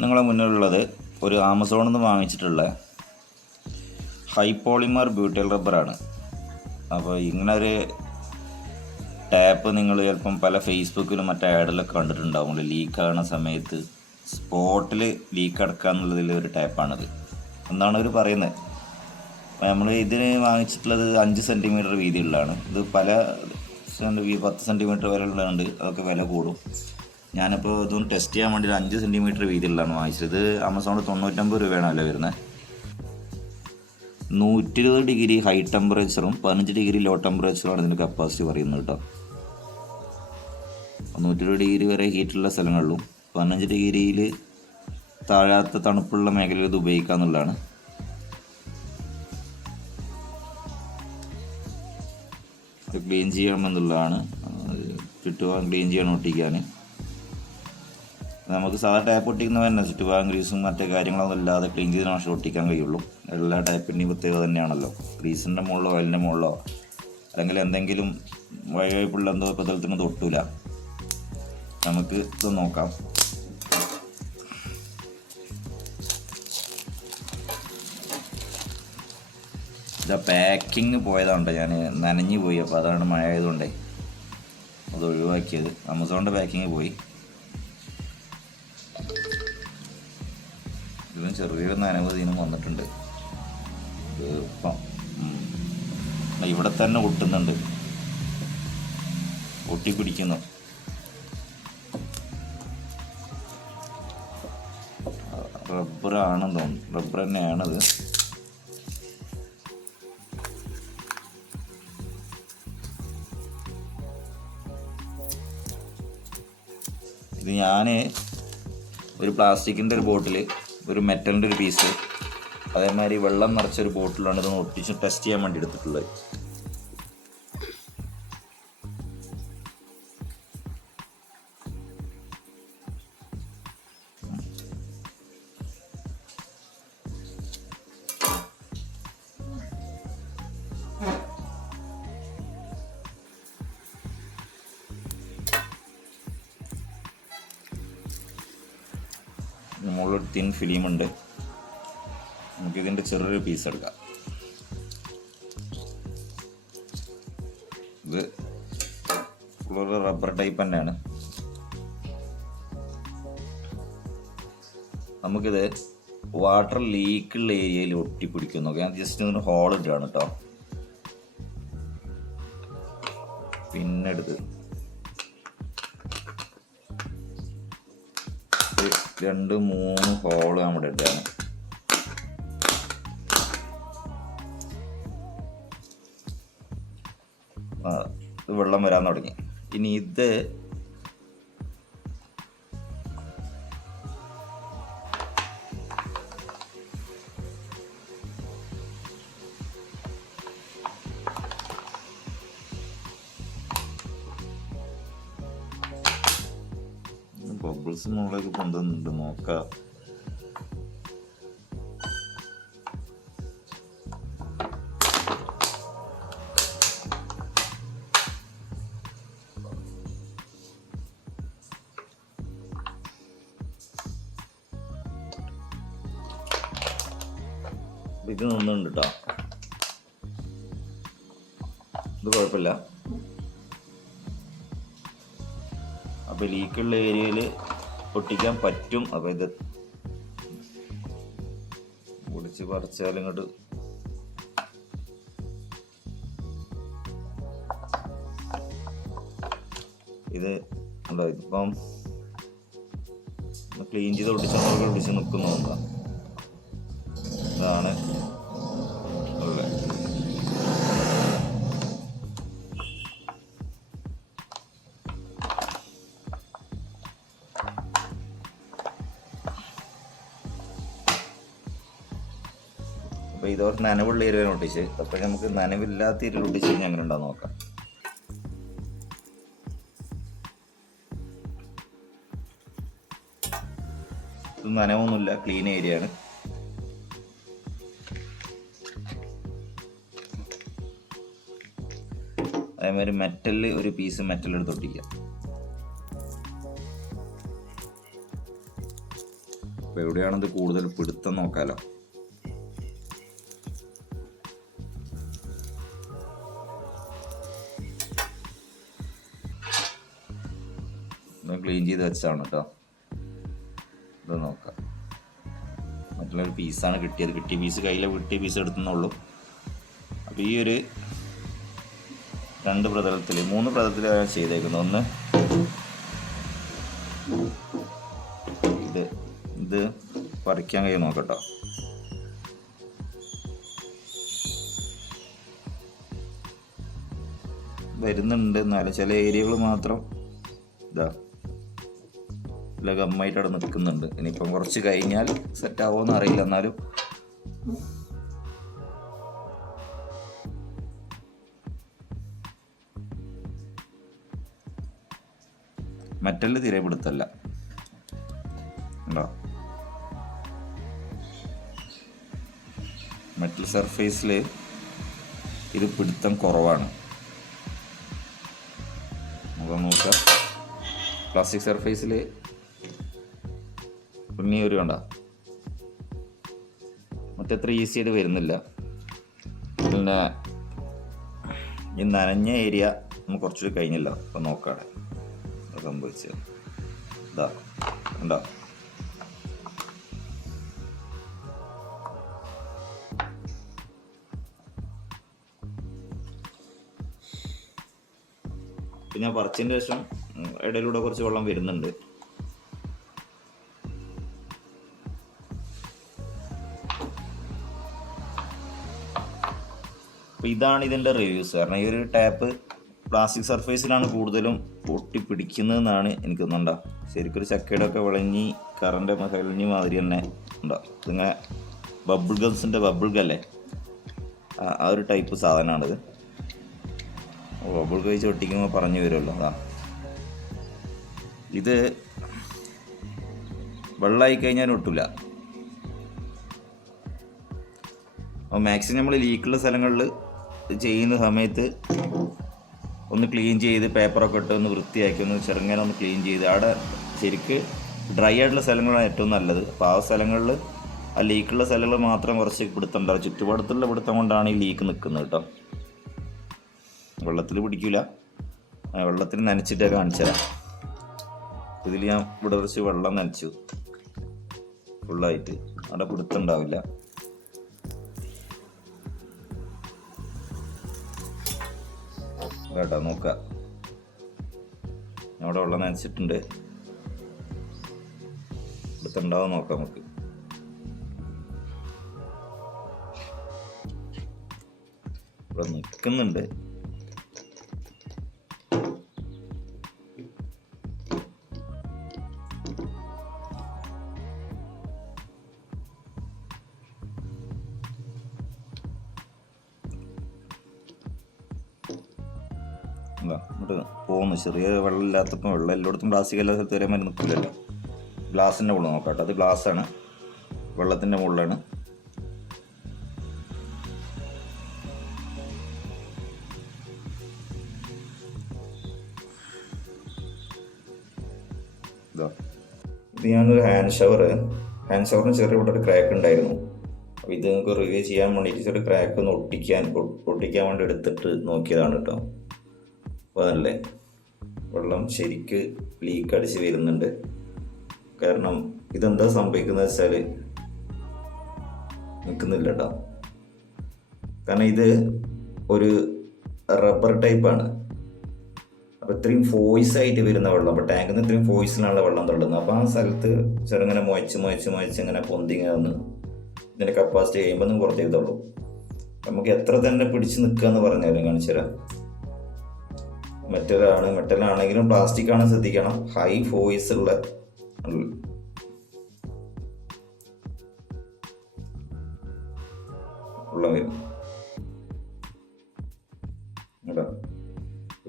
നിങ്ങളെ മുന്നിലുള്ളത് ഒരു ആമസോണിൽ നിന്ന് വാങ്ങിച്ചിട്ടുള്ള ഹൈ പോളിമർ ബ്യൂട്ടൽ റബ്ബറാണ് അപ്പോൾ ഇങ്ങനെ ഒരു ടാപ്പ് നിങ്ങൾ ചിലപ്പം പല ഫേസ്ബുക്കിലും മറ്റേ ആഡിലൊക്കെ കണ്ടിട്ടുണ്ടാവും. ലീക്ക് ആകുന്ന സമയത്ത് സ്പോട്ടിൽ ലീക്ക് അടക്കുക എന്നുള്ളതിൽ ഒരു ടാപ്പാണിത്. എന്നാണ് അവർ പറയുന്നത്. നമ്മൾ ഇതിന് വാങ്ങിച്ചിട്ടുള്ളത് അഞ്ച് സെന്റിമീറ്റർ വീതിയുള്ളതാണ്. ഇത് പല പത്ത് സെന്റിമീറ്റർ വരെ ഉള്ളതുകൊണ്ട് അതൊക്കെ വില കൂടും. ഞാനിപ്പോൾ ഇതൊന്ന് ടെസ്റ്റ് ചെയ്യാൻ വേണ്ടി ഒരു അഞ്ച് സെന്റിമീറ്റർ വീതിയിലാണ് വാങ്ങിച്ചത്. ഇത് ആമസോണിൽ തൊണ്ണൂറ്റമ്പത് രൂപയാണ് വില വരുന്നത്. നൂറ്റി ഇരുപത് ഡിഗ്രി ഹൈ ടെമ്പറേച്ചറും പതിനഞ്ച് ഡിഗ്രി ലോ ടെമ്പറേച്ചറുമാണ് ഇതിന്റെ കപ്പാസിറ്റി പറയുന്നത് കേട്ടോ. നൂറ്റി ഇരുപത് ഡിഗ്രി വരെ ഹീറ്റുള്ള സ്ഥലങ്ങളിലും പതിനഞ്ച് ഡിഗ്രിയിൽ താഴാത്ത തണുപ്പുള്ള മേഖലയിൽ ഇത് ഉപയോഗിക്കുക എന്നുള്ളതാണ്. ക്ലീൻ ചെയ്യണമെന്നുള്ളതാണ് ചുറ്റുപാടും ക്ലീൻ ചെയ്യണം ഒട്ടിക്കാൻ. നമുക്ക് സാധാ ടാപ്പ് ഒട്ടിക്കുന്ന തന്നെ ഗ്രീസും മറ്റേ കാര്യങ്ങളൊന്നും ഇല്ലാതെ ക്ലീൻ ചെയ്ത് നമുക്ക് ഒട്ടിക്കാൻ കഴിയുള്ളൂ. എല്ലാ ടാപ്പിന്റെയും പ്രത്യേകത തന്നെയാണല്ലോ. ഗ്രീസിന്റെ മുകളിലോ അതിന്റെ മുകളിലോ അല്ലെങ്കിൽ എന്തെങ്കിലും വഴിവഴിപ്പുള്ള എന്തോ പ്രതലത്തിന് തൊട്ടില്ല നമുക്ക് ഇത് നോക്കാം. ഇതാ പാക്കിങ് പോയതുകൊണ്ട് ഞാൻ നനഞ്ഞു പോയി. അപ്പോൾ അതാണ് മഴ ആയതുകൊണ്ടേ അത് ഒഴിവാക്കിയത്. ആമസോണിന്റെ പാക്കിങ് പോയി. ഇതിനും ചെറിയൊരു നനവ് ഇതിനും വന്നിട്ടുണ്ട്. ഇപ്പം. ഇവിടെ തന്നെ ഒട്ടുന്നുണ്ട്. ഒട്ടിപ്പിടിക്കുന്നു. റബ്ബറാണെന്ന് തോന്നുന്നു. റബ്ബർ തന്നെയാണത്. ഇത് ഞാൻ ഒരു പ്ലാസ്റ്റിക്കിന്റെ ഒരു ബോട്ടിൽ ഒരു മെറ്റലിന്റെ ഒരു പീസ് അതേമാതിരി വെള്ളം നിറച്ചൊരു ബോട്ടിലാണ് ഇതൊന്ന് ഒട്ടിച്ച് ടെസ്റ്റ് ചെയ്യാൻ വേണ്ടി എടുത്തിട്ടുള്ളത്. മുകളിലൊരു തിൻ ഫിലിമുണ്ട് നമുക്കിതിന്റെ ചെറിയൊരു പീസ് എടുക്കാം. ഇത് ഫുള്ളൊരു റബ്ബർ ടൈപ്പ് തന്നെയാണ്. നമുക്കിത് വാട്ടർ ലീക്കുള്ള ഏരിയയിൽ ഒട്ടിപ്പിടിക്കും. നോക്കി ഞാൻ ജസ്റ്റ് ഒന്ന് ഹോൾ ഇട്ടാണ് കേട്ടോ പിന്നെ രണ്ട് മൂന്ന് ഹോൾ നമ്മുടെ ഇട്ടാണ് വെള്ളം വരാൻ തുടങ്ങി. ഇനി ഇത് ബബിൾസ് മുകളിലേക്ക് പൊന്തുന്നുണ്ട് നോക്കാം ഇത് നിന്നുണ്ട് കേട്ടോ ഇത് കുഴപ്പമില്ല. അപ്പോൾ ലീക്കുള്ള ഏരിയയിൽ ഒട്ടിക്കാൻ പറ്റും. അപ്പൊ ഇത് പൊടിച്ച് പറിച്ചാൽ ഇങ്ങോട്ട് ഇത് ഉണ്ടോ ഇതിപ്പം ക്ലീൻ ചെയ്ത് നമുക്ക് ഒട്ടിച്ച് നിൽക്കുന്നു ഇതാണ് അപ്പോൾ ഇതോ നനവുള്ള ഏരിയ ഒട്ടിച്ച്. അപ്പോൾ നമുക്ക് നനവില്ലാത്ത ഇരുവൻ ഒട്ടിച്ച് കഴിഞ്ഞാൽ അങ്ങനെ ഉണ്ടാകും നോക്കാം. ഇത് നനവൊന്നുമില്ല ക്ലീൻ ഏരിയ ആണ്. അതേമാതിരി മെറ്റലിൽ ഒരു പീസ് മെറ്റൽ എടുത്ത് ഒട്ടിക്കുക. അപ്പോൾ കൂടുതൽ പിടുത്തം നോക്കാലോ. ചെയ്ത് വെച്ചാണ് കേട്ടോ ഇത് നോക്കാം. മറ്റുള്ളൊരു പീസാണ് കിട്ടിയത്. കിട്ടിയ പീസ് കയ്യിൽ കിട്ടിയ പീസ് എടുത്തുന്നുള്ളൂ. അപ്പോൾ ഈ ഒരു രണ്ട് പ്രതലത്തിൽ മൂന്ന് പ്രതലത്തിലാണ് ചെയ്തേക്കുന്നത്. ഒന്ന് ഇത് ഇത് പറിക്കാൻ കഴിയും നോക്കട്ടോ വരുന്നുണ്ട് എന്നാലും ചില ഏരിയകൾ മാത്രം ഇതാ. ഇല്ല ഗമ്മായിട്ട് അവിടെ നിൽക്കുന്നുണ്ട്. ഇനിയിപ്പം കുറച്ച് കഴിഞ്ഞാൽ സെറ്റ് ആവുമെന്ന് അറിയില്ല. എന്നാലും മറ്റല്ല തിരെ പിടുത്തല്ല. മെറ്റൽ സർഫേസിൽ ഇത് പിടുത്തം കുറവാണ്. നമുക്ക് നോക്കാം. പ്ലാസ്റ്റിക് സർഫേസിൽ പിന്നെ ഒരു കണ്ട മറ്റത്ര ഈസി ആയിട്ട് വരുന്നില്ല. പിന്നെ ഈ നനഞ്ഞ ഏരിയ നമുക്ക് കുറച്ചുകൂടി കഴിഞ്ഞില്ല. അപ്പം നോക്കാടെ സംഭവിച്ചത്? ഇതാ ഉണ്ടോ പിന്നെ പറിച്ചതിന് ശേഷം ഇടയിലൂടെ കുറച്ച് വെള്ളം വരുന്നുണ്ട്. അപ്പോൾ ഇതാണ് ഇതിന്റെ റിവ്യൂസ് കാരണം ഈ ഒരു ടാപ്പ് പ്ലാസ്റ്റിക് സർഫേസിലാണ് കൂടുതലും പൊട്ടി പിടിക്കുന്നതെന്നാണ് എനിക്ക് തോന്നുന്നുണ്ട. ശരിക്കൊരു ഒരു ചക്കയുടെ ഒക്കെ വിളഞ്ഞി കറണ്ട് മകലിഞ്ഞി മാതിരി തന്നെ ഉണ്ടാവും ഇതിങ്ങനെ ബബിൾ ഗംസിന്റെ ബബിൾ ഗല്ലേ ആ ഒരു ടൈപ്പ് സാധനമാണിത്. ബബിൾ കഴിച്ച് ഒട്ടിക്കുമ്പോൾ പറഞ്ഞു വരുമല്ലോ അതാ. ഇത് വെള്ളമായി കഴിഞ്ഞാൽ ഒട്ടില്ല അപ്പോൾ മാക്സിമം നമ്മൾ ലീക്കുള്ള സ്ഥലങ്ങളിൽ ചെയ്യുന്ന സമയത്ത് ഒന്ന് ക്ലീൻ ചെയ്ത് പേപ്പറൊക്കെ ഇട്ട് ഒന്ന് വൃത്തിയാക്കി ഒന്ന് ചെറുങ്ങനെ ഒന്ന് ക്ലീൻ ചെയ്ത് അവിടെ ശരിക്ക് ഡ്രൈ ആയിട്ടുള്ള സ്ഥലങ്ങളാണ് ഏറ്റവും നല്ലത്. അപ്പോൾ ആ സ്ഥലങ്ങളിൽ ആ ലീക്കുള്ള സ്ഥലങ്ങൾ മാത്രം കുറച്ച് പിടുത്തമുണ്ടാവും ചുറ്റുപാടത്തുള്ള പിടുത്തം കൊണ്ടാണ് ഈ ലീക്ക് നിൽക്കുന്നത് കേട്ടോ. വെള്ളത്തിൽ പിടിക്കില്ല വെള്ളത്തിൽ നനച്ചിട്ടേ കാണിച്ചു തരാം. ഇതിൽ ഞാൻ ഇവിടെ കുറച്ച് വെള്ളം നനച്ചു. ഫുള്ളായിട്ട് അവിടെ പിടുത്തം ഉണ്ടാവില്ല. കേട്ടോ നോക്ക അവിടെ വെള്ളം നനച്ചിട്ടുണ്ട്. ഇവിടുത്തെ ഉണ്ടാവും നോക്കാം നമുക്ക്. ഇവിടെ നിൽക്കുന്നുണ്ട്. പോകുന്നു. ചെറിയ വെള്ളം ഇല്ലാത്തപ്പോൾ വെള്ളം എല്ലായിടത്തും പ്ലാസ്റ്റിക് എല്ലാ സ്ഥലത്ത് വരെ മരുന്ന് നിൽക്കില്ലല്ലോ ഗ്ലാസിന്റെ മുകളിൽ നോക്കാം അത് ഗ്ലാസ്സാണ് വെള്ളത്തിന്റെ മുകളിലാണ്. ഇത്. ഞാനൊരു ഹാൻഡ് ഷവർ ഹാൻഡ് ഷവറിന് ചെറിയ ഇവിടെ ഒരു ക്രാക്ക് ഉണ്ടായിരുന്നു. അപ്പോൾ ഇത് നിങ്ങൾക്ക് റിവ്യൂ ചെയ്യാൻ വേണ്ടിയിട്ട് ചെറിയ ക്രാക്ക് ഒന്ന് ഒട്ടിക്കാൻ ഒട്ടിക്കാൻ വേണ്ടി എടുത്തിട്ട് നോക്കിയതാണ് കേട്ടോ. അപ്പോൾ അതല്ലേ വെള്ളം ശരിക്ക് ലീക്ക് അടിച്ച് വരുന്നുണ്ട്. കാരണം ഇതെന്താ സംഭവിക്കുന്നത് വെച്ചാൽ നിൽക്കുന്നില്ല കേട്ടോ കാരണം ഇത് ഒരു റബ്ബർ ടൈപ്പാണ് അപ്പോൾ ഇത്രയും ഫോയ്സ് ആയിട്ട് വരുന്ന വെള്ളം അപ്പോൾ ടാങ്കിൽ നിന്ന് ഇത്രയും ഫോയ്സിലാണ് വെള്ളം തള്ളുന്നത്. അപ്പോൾ ആ സ്ഥലത്ത് ചെറുങ്ങനെ മുയച്ച് മുയച്ച് മുയച്ച് ഇങ്ങനെ പൊന്തിങ്ങനെ വന്ന് ഇതിന്റെ കപ്പാസിറ്റി കഴിയുമ്പോൾ നിങ്ങൾ പുറത്തേക്ക് നമുക്ക് എത്ര തന്നെ പിടിച്ച് നിൽക്കുക എന്ന് പറഞ്ഞാലും കാണിച്ചു തരാം മെറ്റലാണ് മെറ്റലാണെങ്കിലും പ്ലാസ്റ്റിക് ആണ് ശ്രദ്ധിക്കണം. ഹൈ ഫോയിസ് ഉള്ള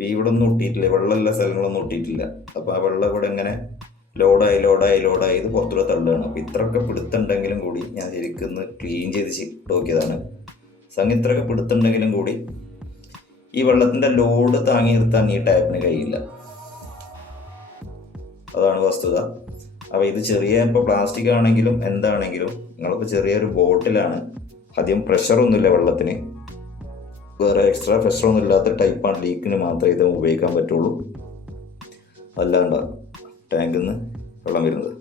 ഇവിടെ ഒന്നും ഒട്ടിയിട്ടില്ല. വെള്ളമുള്ള സ്ഥലങ്ങളൊന്നും ഒട്ടിയിട്ടില്ല. അപ്പോൾ ആ വെള്ളം ഇവിടെ ഇങ്ങനെ ലോഡായി ലോഡായി ലോഡായി ഇത് പുറത്തുള്ള തള്ളുകയാണ്. അപ്പോൾ ഇത്രയൊക്കെ പിടുത്തുണ്ടെങ്കിലും കൂടി ഞാൻ ശരിക്കും ക്ലീൻ ചെയ്ത് നോക്കിയതാണ്. സംഗതി ഇത്രയൊക്കെ പിടുത്തുണ്ടെങ്കിലും കൂടി ഈ വെള്ളത്തിന്റെ ലോഡ് താങ്ങി നിർത്താൻ ഈ ടാപ്പിന് കഴിയില്ല. അതാണ് വസ്തുത. അപ്പോൾ ഇത് ചെറിയ ഇപ്പോൾ പ്ലാസ്റ്റിക് ആണെങ്കിലും എന്താണെങ്കിലും നിങ്ങളിപ്പോൾ ചെറിയൊരു ബോട്ടിലാണ്. അധികം പ്രഷറൊന്നുമില്ല വെള്ളത്തിന്. വേറെ എക്സ്ട്രാ പ്രഷറൊന്നും ഇല്ലാത്ത ടൈപ്പാണ് ലീക്കിന് മാത്രമേ ഇത് ഉപയോഗിക്കാൻ പറ്റുള്ളൂ. അല്ലാണ്ട ടാങ്കിൽ നിന്ന് വെള്ളം വരുന്നത്.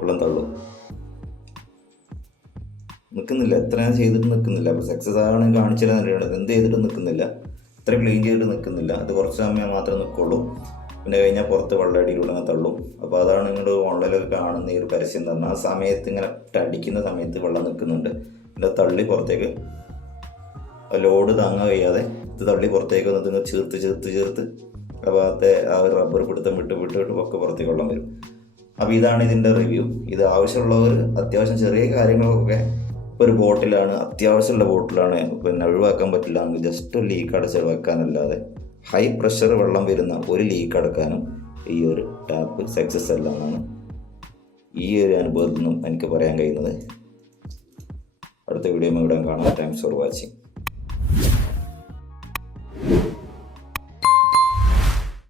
വെള്ളം തള്ളും. നിൽക്കുന്നില്ല. എത്ര ചെയ്തിട്ട് നിൽക്കുന്നില്ല. അപ്പോൾ സക്സസ് ആണ് കാണിച്ചില്ല എന്നറിയണത് എന്ത് ചെയ്തിട്ട് നിൽക്കുന്നില്ല. ഇത്ര ക്ലീൻ ചെയ്തിട്ട് നിൽക്കുന്നില്ല. അത് കുറച്ച് സമയം മാത്രമേ നിൽക്കുള്ളൂ. പിന്നെ കഴിഞ്ഞാൽ പുറത്ത് വെള്ളമടിയിലൂടെ തള്ളും. അപ്പോൾ അതാണ് നിങ്ങൾ ഓൺലൈനിലൊക്കെ കാണുന്ന ഈ ഒരു പരസ്യം എന്ന് പറഞ്ഞാൽ ആ സമയത്ത് ഇങ്ങനെ അടിക്കുന്ന സമയത്ത് വെള്ളം നിൽക്കുന്നുണ്ട്. പിന്നെ തള്ളി പുറത്തേക്ക് ലോഡ് താങ്ങാൻ കഴിയാതെ ഇത് തള്ളി പുറത്തേക്ക് വന്നിട്ട് ഇങ്ങനെ ചേർത്ത് ചേർത്ത് ചേർത്ത് ആ ആ ഒരു റബ്ബർ പിടുത്തം വിട്ട് വിട്ട് വിട്ട് ഒക്കെ പുറത്തേക്ക് വെള്ളം വരും. അപ്പോൾ ഇതാണ് ഇതിന്റെ റിവ്യൂ ഇത് ആവശ്യമുള്ളവർ അത്യാവശ്യം ചെറിയ കാര്യങ്ങളൊക്കെ ഇപ്പോൾ ഒരു ബോട്ടിലാണ് അത്യാവശ്യമുള്ള ബോട്ടിലാണ് പിന്നെ ഒഴിവാക്കാൻ പറ്റില്ല. നമുക്ക് ജസ്റ്റ് ഒരു ലീക്ക് അടച്ച് ഒഴിവാക്കാനല്ലാതെ ഹൈ പ്രഷർ വെള്ളം വരുന്ന ഒരു ലീക്ക് അടക്കാനും ഈ ഒരു ടാപ്പ് സക്സസ് അല്ല എന്നാണ് ഈ ഒരു അനുഭവത്തിൽ നിന്നും എനിക്ക് പറയാൻ കഴിയുന്നത്. അടുത്ത വീഡിയോ ഇവിടെ കാണാം. Thanks for watching